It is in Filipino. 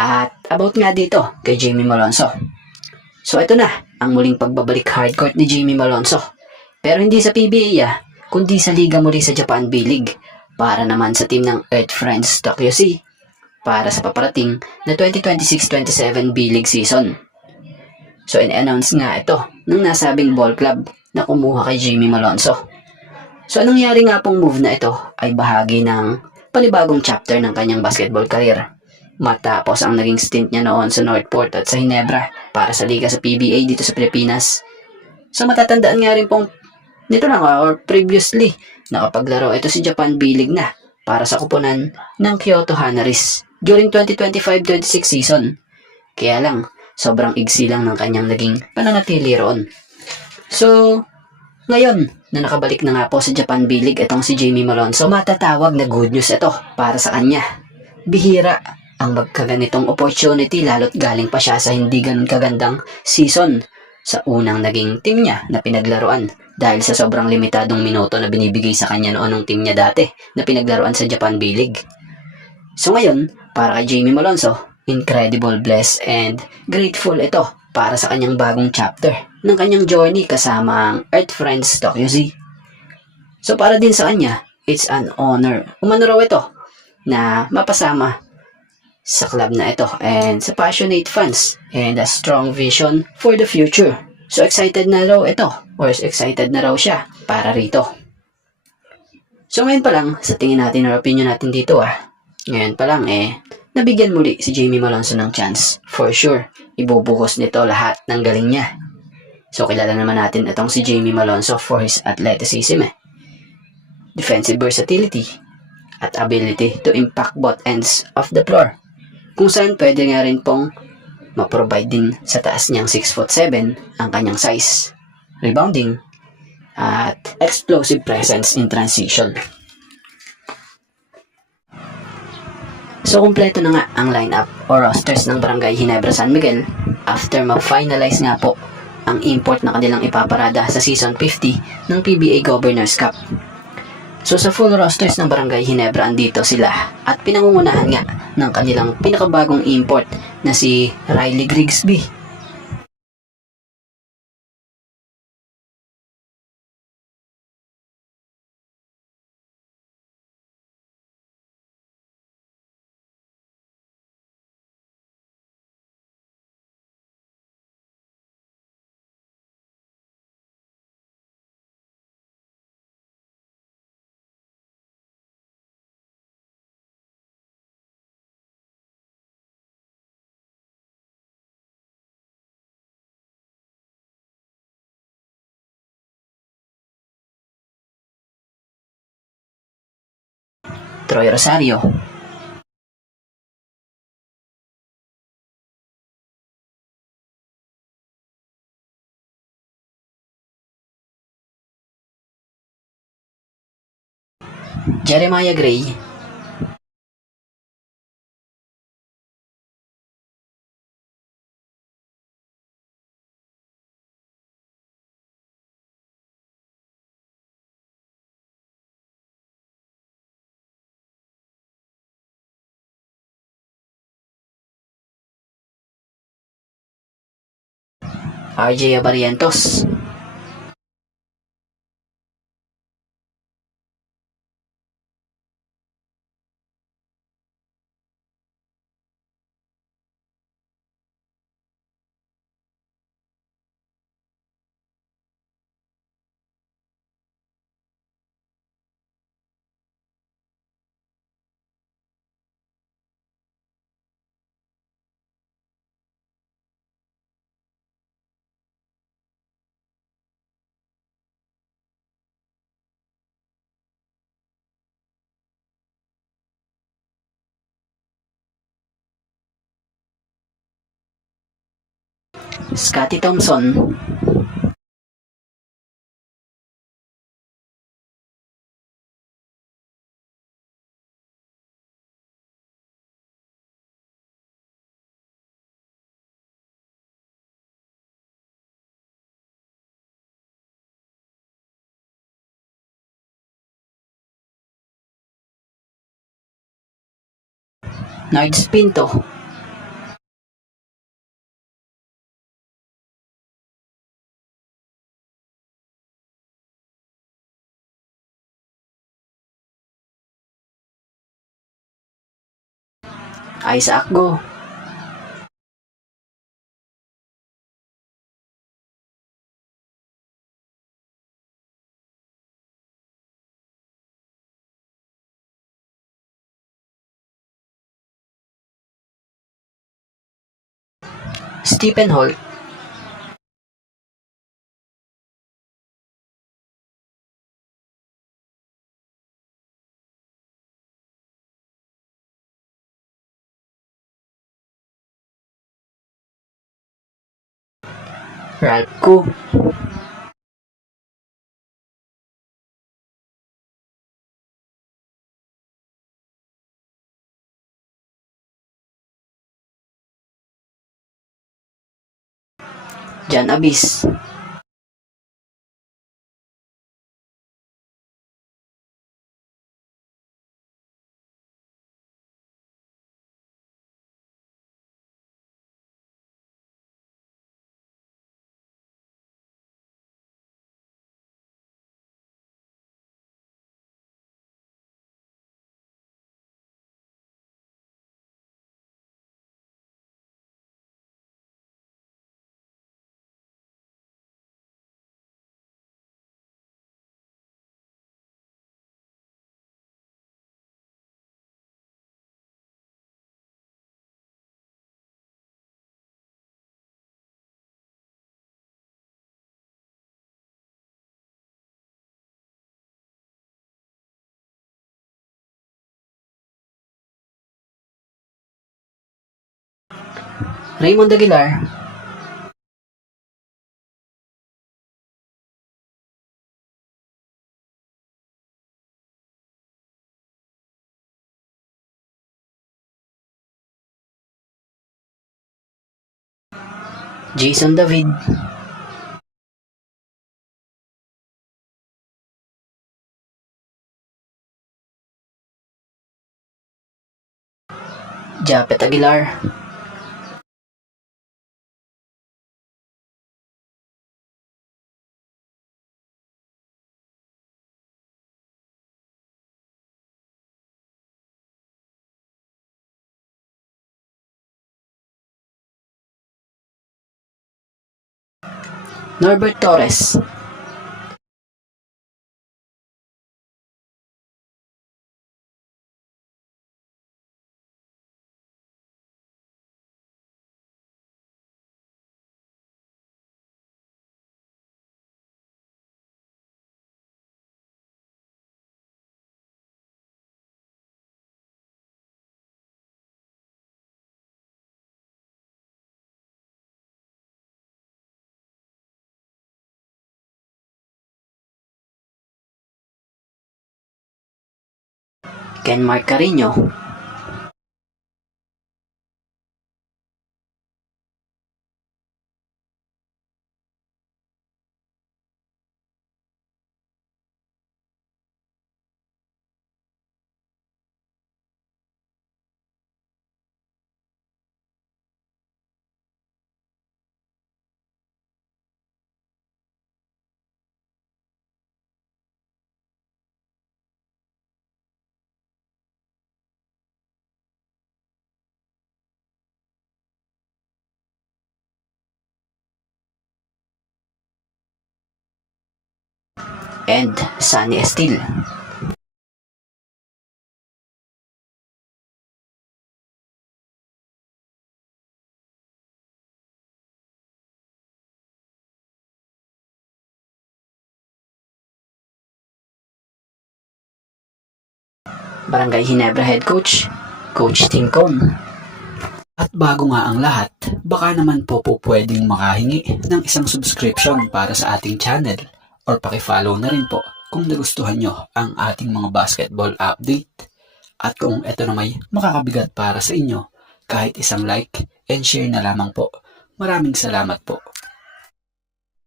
At about nga dito kay Jamie Malonzo. So ito na ang muling pagbabalik hardcourt ni Jamie Malonzo. Pero hindi sa PBA kundi sa liga muli sa Japan B-League para naman sa team ng Earth Friends Tokyo Sea para sa paparating na 2026-27 B-League season. So in-announce nga ito ng nasabing ball club na kumuha kay Jamie Malonzo. So anong nangyari nga pong move na ito ay bahagi ng panibagong chapter ng kanyang basketball career matapos ang naging stint niya noon sa Northport at sa Ginebra para sa liga sa PBA dito sa Pilipinas. So matatandaan nga rin pong nito lang or previously nakapaglaro ito si Japan B-League na para sa kupunan ng Kyoto Hanaris during 2025-26 season. Kaya lang, sobrang igsi lang ng kanyang naging pananatili roon. So, ngayon na nakabalik na nga po sa Japan B-League itong si Jamie Malonzo, matatawag na good news ito para sa kanya. Bihira ang magkaganitong opportunity lalo't galing pa siya sa hindi ganun kagandang season sa unang naging team niya na pinaglaruan dahil sa sobrang limitadong minuto na binibigay sa kanya noon ng team niya dati na pinaglaruan sa Japan B-League. So ngayon, para kay Jamie Malonzo, incredible, blessed, and grateful ito para sa kanyang bagong chapter ng kanyang journey kasama ang Earth Friends Tokyo Sea. So para din sa kanya, it's an honor. Umano raw ito na mapasama sa club na ito and sa passionate fans and a strong vision for the future. So excited na raw ito or excited na raw siya para rito. So ngayon pa lang, sa tingin natin or opinion natin dito ngayon pa lang nabigyan muli si Jamie Malonzo ng chance. For sure, ibubuhos nito lahat ng galing niya. So kilala naman natin itong si Jamie Malonzo for his athleticism, defensive versatility, at ability to impact both ends of the floor. Kung saan pwede nga rin pong ma-provide din sa taas niyang 6'7" ang kanyang size, rebounding, at explosive presence in transition. So kumpleto na nga ang lineup o rosters ng Barangay Ginebra San Miguel after mag-finalize nga po ang import na kanilang ipaparada sa Season 50 ng PBA Governors Cup. So sa full rosters ng Barangay Ginebra andito sila at pinangungunahan nga ng kanilang pinakabagong import na si Riley Grigsby. Troy Rosario, Jeremiah Gray, RJ Abarientos, Scotty Thompson, Nards Pinto, Isaac, go. Stephen Holt. Ralph Koo. John Abis. Raymond Aguilar. Jason David. Japet Aguilar. Norbert Torres. Ken Mark Carino. And Sunny Estil. Barangay Ginebra Head Coach, Coach Tincon. At bago nga ang lahat, baka naman po pwedeng makahingi ng isang subscription para sa ating channel or pakifollow na rin po kung nagustuhan nyo ang ating mga basketball update. At kung ito na may makakabigat para sa inyo, kahit isang like and share na lamang po. Maraming salamat po.